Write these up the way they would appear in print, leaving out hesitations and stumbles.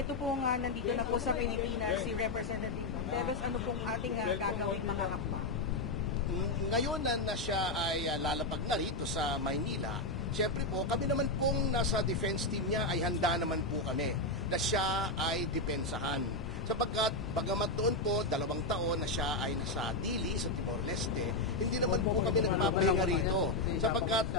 ito po nga nandito na po sa Pilipinas si Representative Teves, ano pong ating gagawin mga hakbang? Ngayon na siya ay lalapag na rito sa Maynila, siyempre po kami naman pong nasa defense team niya ay handa naman po kami na siya ay depensahan. Sapagkat bagamat doon po 2 taon na siya ay nasa Dili sa Timor-Leste, hindi naman po kami nagpapahinga rito. Sapagkat,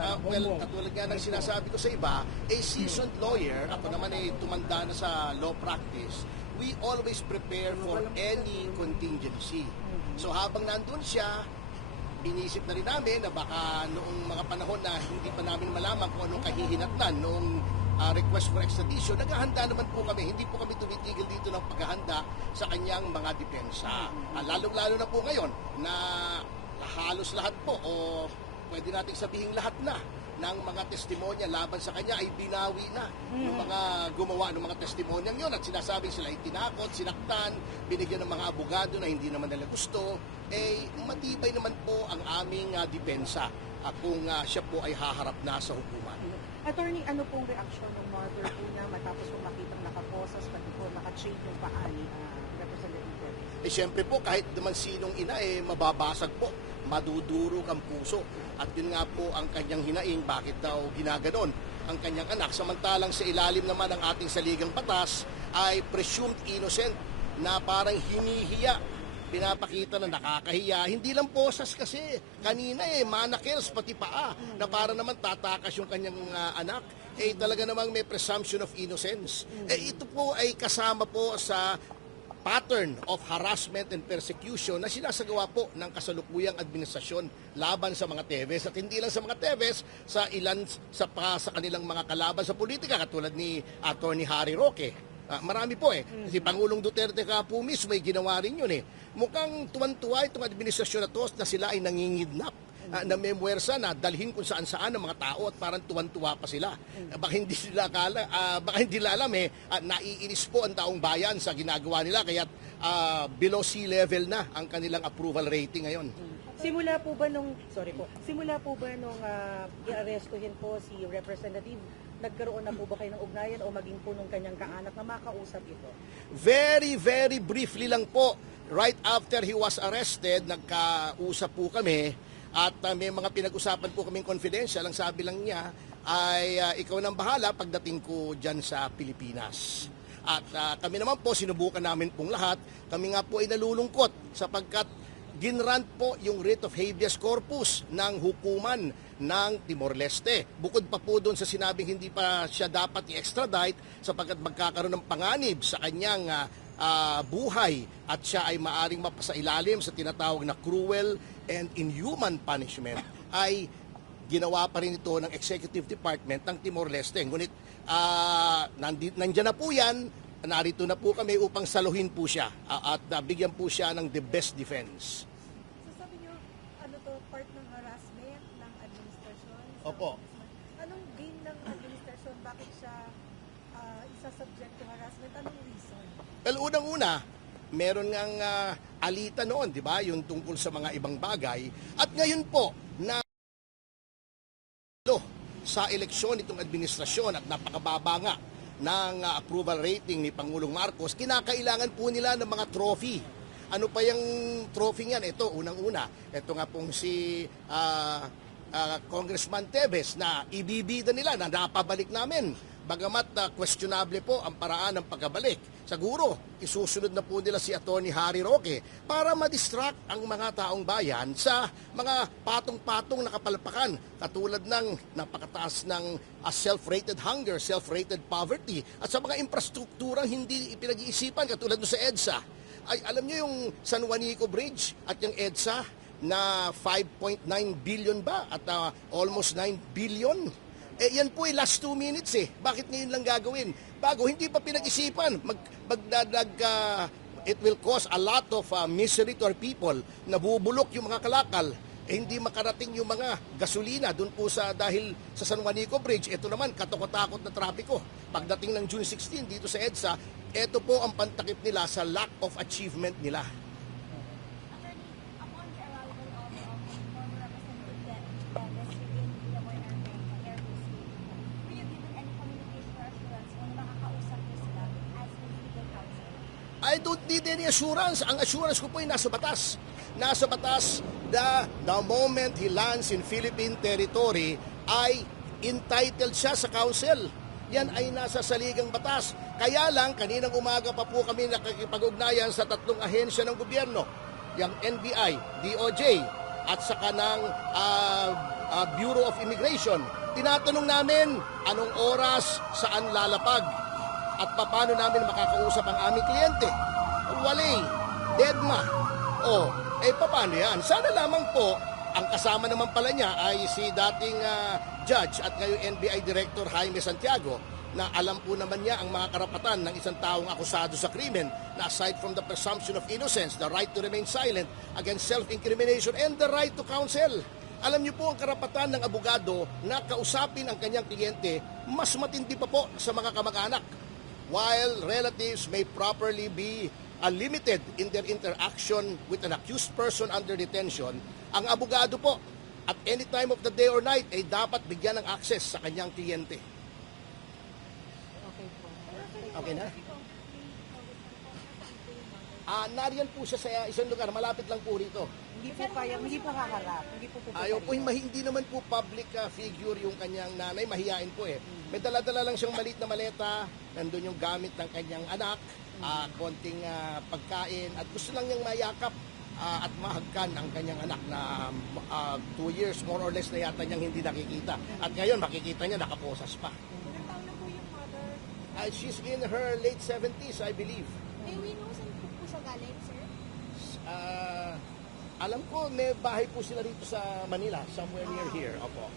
katulad nga ng sinasabi ko sa iba, a seasoned lawyer, ako naman ay tumanda na sa law practice, we always prepare for any contingency. So habang nandun siya, inisip na rin namin na baka noong mga panahon na hindi pa namin malaman kung anong kahihinatnan noong request for extradition, naghahanda naman po kami. Hindi po kami tumitigil dito ng paghahanda sa kanyang mga depensa. Lalong-lalo na po ngayon na halos lahat po o pwede nating sabihin lahat na ng mga testimonya laban sa kanya ay binawi na. Yung mga gumawa ng mga testimonyang yun at sinasabing sila ay tinakot, sinaktan, binigyan ng mga abogado na hindi naman nila gusto, matibay naman po ang aming depensa kung siya po ay haharap na sa hukuman. Attorney, ano pong reaksyon ng mother po niya matapos po makitang nakaposas pati po naka-chain yung paa ni Representative Teves? Siyempre po, kahit naman sinong ina, mababasag po, madudurog ang puso. At yun nga po ang kanyang hinaing, bakit daw ginaganon ang kanyang anak. Samantalang sa ilalim naman ng ating saligang batas ay presumed innocent na parang hinihiya. Pinapakita na nakakahiya. Hindi lang posas kasi. Kanina manakils pati paa na para naman tatakas yung kanyang anak. Talaga namang may presumption of innocence. Ito po ay kasama po sa pattern of harassment and persecution na sinasagawa po ng kasalukuyang administrasyon laban sa mga Teves. At hindi lang sa mga Teves, sa ilan sa kanilang mga kalaban sa politika katulad ni Atty. Harry Roque. Marami po Kasi Pangulong Duterte ka po mismo ay ginawa rin yun Mukhang tuwan-tuwa itong administrasyon na to na sila ay nangingidnap na may muwersa na dalhin kung saan-saan ng mga tao at parang tuwan-tuwa pa sila. Baka hindi nila alam naiinis po ang taong bayan sa ginagawa nila kaya below sea level na ang kanilang approval rating ngayon. Simula po ba nung i-arestuhin po si Representative, nagkaroon na po ba kayo ng ugnayan o maging po nung kanyang kaanak na makausap ito? Very, very briefly lang po. Right after he was arrested, nagkausap po kami at may mga pinag-usapan po kaming confidential. Ang sabi lang niya ay ikaw nang bahala pagdating ko dyan sa Pilipinas. At kami naman po, sinubukan namin pong lahat. Kami nga po ay nalulungkot sapagkat ginrant po yung writ of habeas corpus ng hukuman ng Timor-Leste. Bukod pa po doon sa sinabing hindi pa siya dapat i-extradite sapagkat magkakaroon ng panganib sa kanyang buhay at siya ay maaring mapasailalim sa tinatawag na cruel and inhuman punishment, ay ginawa pa rin ito ng Executive Department ng Timor-Leste. Ngunit nandyan na po yan, narito na po kami upang saluhin po siya at bigyan po siya ng the best defense. So sabi niyo, part ng harassment ng administrasyon? Opo. Anong gain ng administrasyon? Bakit siya isa-subject to harassment? Anong reason? Well, unang-una, meron ngang alita noon, di ba? Yung tungkol sa mga ibang bagay. At ngayon po, na sa eleksyon itong administrasyon at napakababa nga ng approval rating ni Pangulong Marcos, kinakailangan po nila ng mga trophy. Ano pa yung trophy yan? Ito, unang-una. Ito nga pong si Congressman Teves na ibibida nila na napabalik namin. Bagamat questionable po ang paraan ng pagkabalik. Siguro, isusunod na po nila si Atty. Harry Roque para ma-distract ang mga taong bayan sa mga patong-patong na kapalpakan katulad ng napakataas ng self-rated hunger, self-rated poverty at sa mga infrastrukturang hindi ipinag-iisipan katulad no sa EDSA. Ay, alam niyo yung San Juanico Bridge at yung EDSA na 5.9 billion ba at almost 9 billion? Yan po last 2 minutes Bakit ngayon lang gagawin? Bago, hindi pa pinag-isipan. It will cause a lot of misery to our people. Nabubulok yung mga kalakal. Hindi makarating yung mga gasolina doon po dahil sa San Juanico Bridge. Ito naman, katakot-takot na trapiko. Pagdating ng June 16 dito sa EDSA, ito po ang pantakip nila sa lack of achievement nila. I don't need any assurance. Ang assurance ko po ay nasa batas. Nasa batas the moment he lands in Philippine territory ay entitled siya sa council. Yan ay nasa saligang batas. Kaya lang, kaninang umaga pa po kami nakikipag-ugnayan sa 3 ahensya ng gobyerno. Yung NBI, DOJ, at saka ng Bureau of Immigration. Tinatanong namin anong oras, saan lalapag, at paano namin makakausap ang aming kliyente. Wale, deadma. Paano yan? Sana lamang po, ang kasama naman pala niya ay si dating judge at ngayon NBI Director Jaime Santiago, na alam po naman niya ang mga karapatan ng isang taong akusado sa krimen, na aside from the presumption of innocence, the right to remain silent against self-incrimination, and the right to counsel. Alam niyo po ang karapatan ng abogado na kausapin ang kanyang kliyente, mas matindi pa po sa mga kamag-anak. While relatives may properly be limited in their interaction with an accused person under detention, ang abogado po at any time of the day or night ay dapat bigyan ng access sa kanyang kliyente. Okay po. Okay na? Nariyan po siya sa isang lugar, malapit lang po rito. Hindi po haharap. Hindi po Ayaw po, hindi naman po public figure yung kanyang nanay, mahihain po eh. May dala-dala lang siyang maliit na maleta, nandun yung gamit ng kanyang anak, konting pagkain, at gusto lang niyang mayakap at mahagkan ang kanyang anak na 2 years more or less na yata niyang hindi nakikita. At ngayon makikita niya nakaposas pa. Ilang taon na po yung mother? She's in her late 70s, I believe. May we know saan po siya galing, sir? Alam ko, may bahay po sila rito sa Manila, somewhere near here. Opo.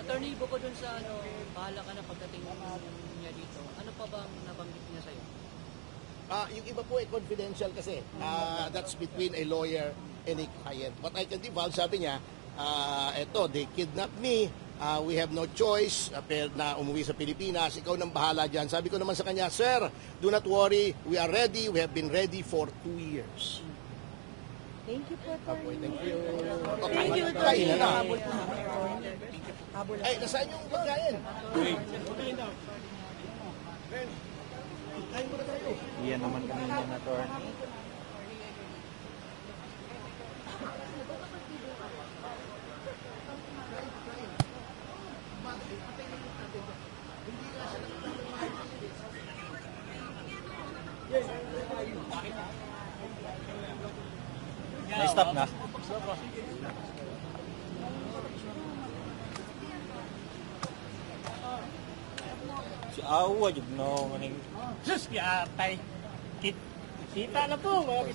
Attorney, bukod dun sa bahala ka na pagdating niya dito, ano pa bang nabanggit niya sa'yo? Yung iba po ay confidential kasi. That's between a lawyer and a client. What I can divulge, sabi niya, they kidnapped me, we have no choice, na umuwi sa Pilipinas, ikaw nang bahala dyan. Sabi ko naman sa kanya, sir, do not worry, we are ready, we have been ready for 2 years. Thank you po, attorney. Thank you. Thank you, Kain na na. Habol po namin. Habol Ay, nasaan yung pagkain? Kain muna tayo. Iyan naman kanina na to. Na-stop na? Si Awa, jud no maning. Sus, kaya tay. Kita na po, mga